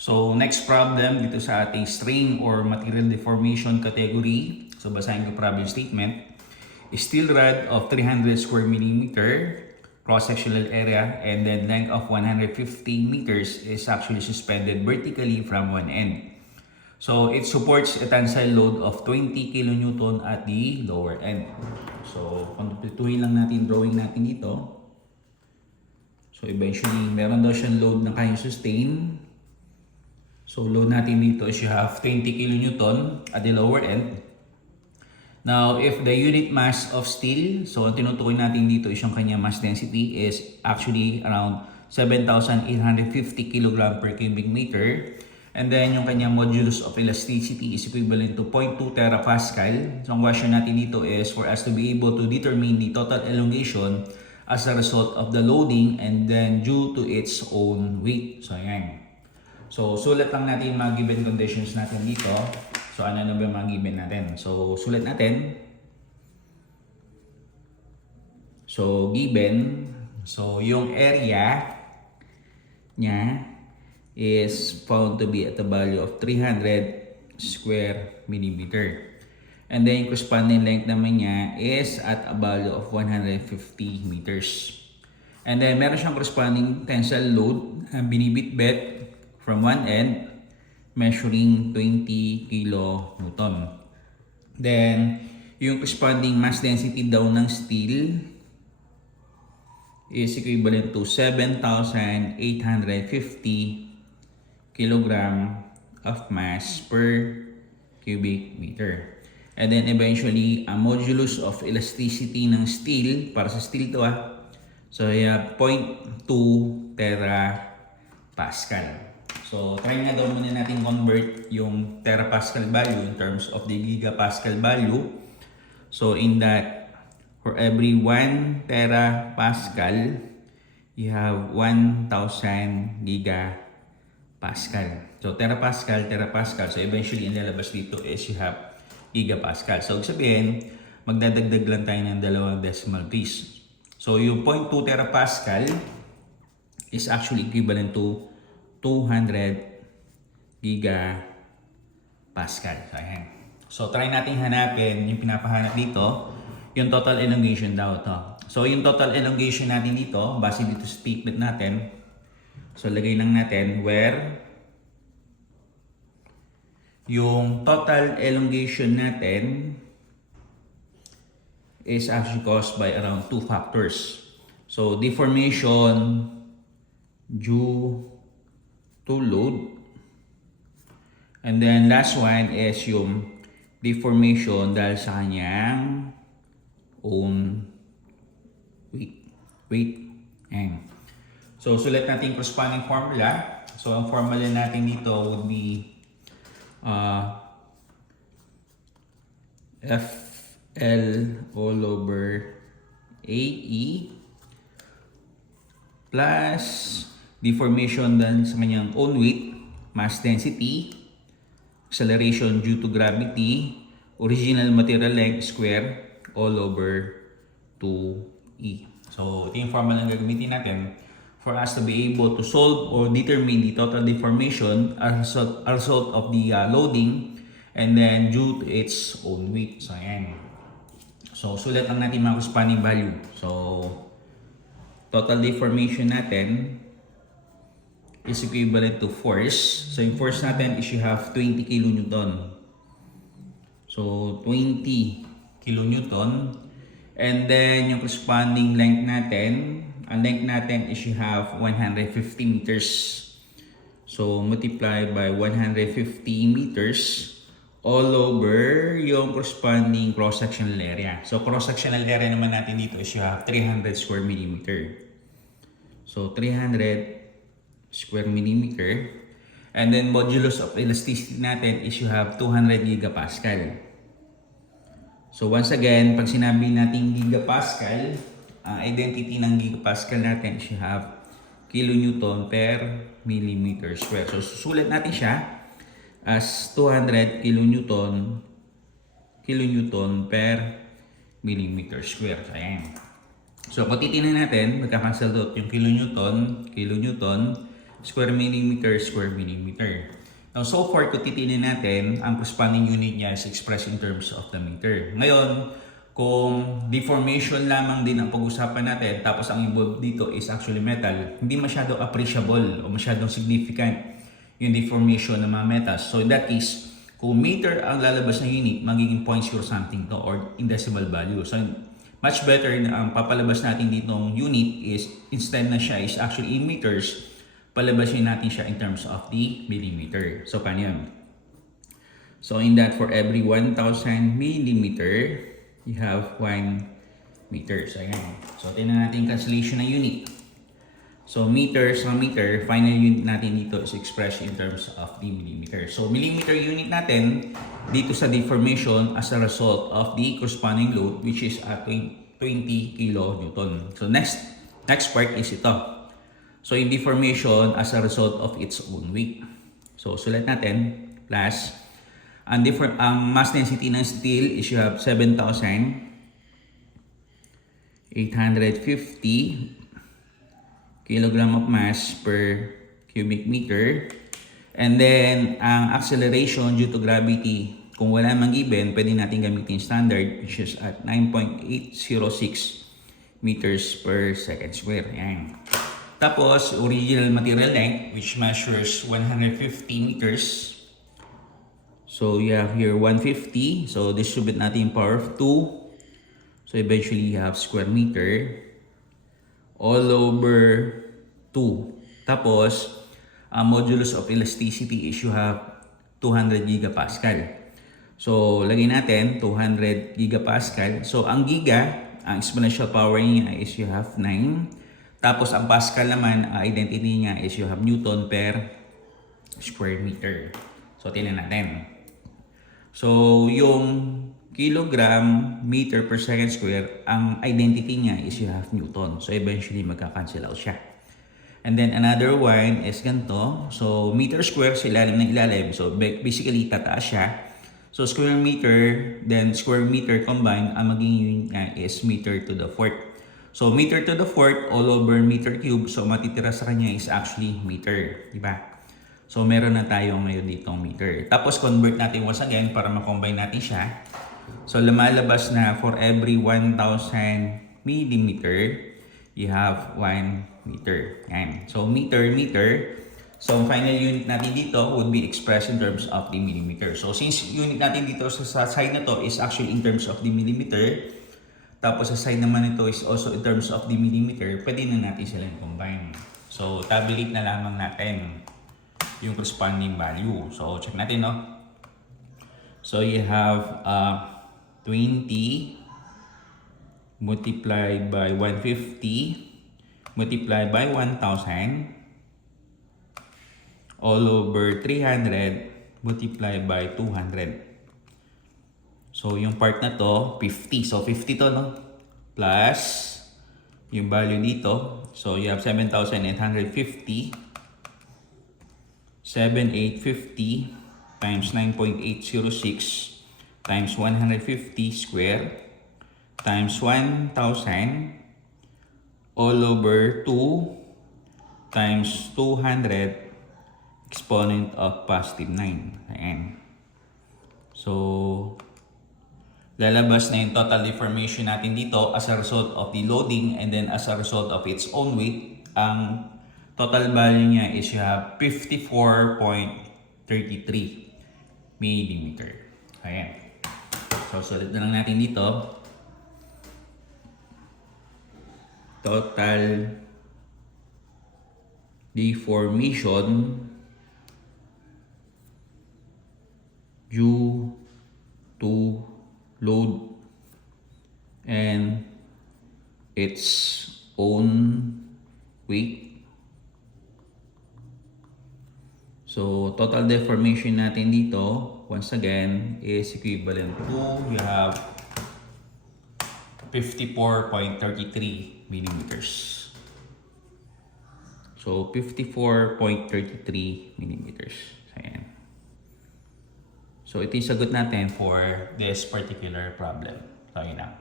So next problem dito sa ating strain or material deformation category. So basahin ko problem statement. A steel rod of 300 square millimeter cross-sectional area and then length of 150 meters is actually suspended vertically from one end. So it supports a tensile load of 20 kN at the lower end. So kumpletuhin lang natin drawing natin dito. So eventually meron daw siyang load na kayang sustain. So load natin dito is you have 20 kN at the lower end. Now, if the unit mass of steel, so ang tinutukoy natin dito is yung kanya mass density is actually around 7,850 kg per cubic meter. And then yung kanya modulus of elasticity is equivalent to 0.2 terapascal. So ang question natin dito is for us to be able to determine the total elongation as a result of the loading and then due to its own weight. So ayan. So, sulat lang natin yung mga given conditions natin dito. So, ano na ba yung mga given natin? So, sulat natin. So, given. So, yung area niya is found to be at a value of 300 square millimeter. And then, yung corresponding length naman niya is at a value of 150 meters. And then, meron siyang corresponding tensile load na binibitbit from one end, measuring 20 kN. Then, yung corresponding mass density daw ng steel is equivalent to 7,850 kg of mass per cubic meter. And then, eventually, ang modulus of elasticity ng steel, para sa steel to so, 0.2 terapascal. So, try nga daw muna natin convert yung terapascal value in terms of the gigapascal value. So, in that, for every 1 terapascal, you have 1,000 gigapascal. So, terapascal. So, eventually, ang lalabas dito is you have gigapascal. So, sabihin, magdadagdag lang tayo ng 2 decimal place. So, yung 0.2 terapascal is actually equivalent to 200 gigapascal. So, ayan. So, try natin hanapin yung pinapahanap dito, yung total elongation daw to. So, yung total elongation natin dito, base dito sa statement natin, so, lagay lang natin where yung total elongation natin is actually caused by around 2 factors. So, deformation due to load. And then last one is yung deformation dahil sa kanyang own weight. And so, sulat natin corresponding formula. So, ang formula natin dito would be FL all over AE plus deformation dahil sa kanyang own weight, mass density, acceleration due to gravity, original material length square all over 2E. So, ito yung formula na gagamitin natin for us to be able to solve or determine the total deformation as a result of the loading and then due to its own weight. So, ayan. So, sulat lang natin mga corresponding value. So, total deformation natin is equivalent to force. So, yung force natin is you have 20 kN. So, 20 kN. And then, yung corresponding length natin, ang length natin is you have 150 meters. So, multiply by 150 meters all over yung corresponding cross-sectional area. So, cross-sectional area naman natin dito is you have 300 square millimeter. So, 300 square millimeter. And then modulus of elasticity natin is you have 200 gigapascal. So once again, pag sinabi natin gigapascal, ang identity ng gigapascal natin is you have kilonewton per millimeter square. So susulat natin siya as 200 kilonewton per millimeter square. So ayan. So kung titignan natin, magkakancel out yung kilonewton, square millimeter, square millimeter. Now, so far, kung titignan natin, ang corresponding unit niya is expressed in terms of the meter. Ngayon, kung deformation lamang din ang pag-usapan natin, tapos ang involved dito is actually metal, hindi masyadong appreciable o masyadong significant yung deformation ng mga metals. So, in that case, kung meter ang lalabas na unit, magiging 0.0 something to or in decimal value. So, much better na ang papalabas natin dito ng unit is, instead na siya is actually in meters, palabasin natin siya in terms of the millimeter. So, paano yun? So, in that, for every 1,000 millimeter, you have 1 meter. So, ayan. So, tingnan natin yung cancellation ng unit. So, meter sa meter, final unit natin dito is expressed in terms of the millimeter. So, millimeter unit natin dito sa deformation as a result of the corresponding load, which is at 20 kilonewton. So, next part is ito. So, in deformation as a result of its own weight. So, sulat natin, plus, ang mass density ng steel is you have 7,850 kilogram of mass per cubic meter. And then, ang acceleration due to gravity, kung wala mang given, pwede natin gamitin standard, which is at 9.806 meters per second square. Ayan. Tapos, original material length, which measures 150 meters. So, you have here 150. So, distribute natin yung power of 2. So, eventually, you have square meter all over 2. Tapos, ang modulus of elasticity is you have 200 gigapascal. So, lagay natin 200 gigapascal. So, ang giga, ang exponential power niya is you have 9. Tapos, ang Pascal naman, identity niya is you have Newton per square meter. So, tingnan natin. So, yung kilogram meter per second square, ang identity niya is you have Newton. So, eventually, magka-cancel out siya. And then, another one is ganito. So, meter square sa ilalim ng ilalim. So, basically, tataas siya. So, square meter, then square meter combined, ang magiging unit niya is meter to the fourth. So, meter to the fourth all over meter cube. So, matitira sa kanya is actually meter. Diba? So, meron na tayo ngayon ditong meter. Tapos, convert natin once again para ma-combine natin siya. So, lumalabas na for every 1,000 millimeter, you have 1 meter. Yan. So, meter. So, ang final unit natin dito would be expressed in terms of the millimeter. So, since unit natin dito sa side na to is actually in terms of the millimeter, tapos sa side naman ito is also in terms of the millimeter, pwede na natin silang combine. So, tabulate na lamang natin yung corresponding value. So, check natin, no? So, you have 20 multiplied by 150 multiplied by 1,000 all over 300 multiplied by 200. So, yung part na to, 50. So, 50 to, no? Plus, yung value dito. So, you have 7,850. 7,850 times 9.806 times 150 square times 1,000 all over 2 times 200 exponent of positive 9. Ayan. So, lalabas na yung total deformation natin dito as a result of the loading and then as a result of its own weight. Ang total value niya is you have 54.33 millimeter. Ayan. So, sulit na lang natin dito. Total deformation due to load and its own weight. So, total deformation natin dito, once again, is equivalent to, you have 54.33 millimeters. So, 54.33 millimeters. Ayan. So, ito yung sagot natin for this particular problem. So, yun lang.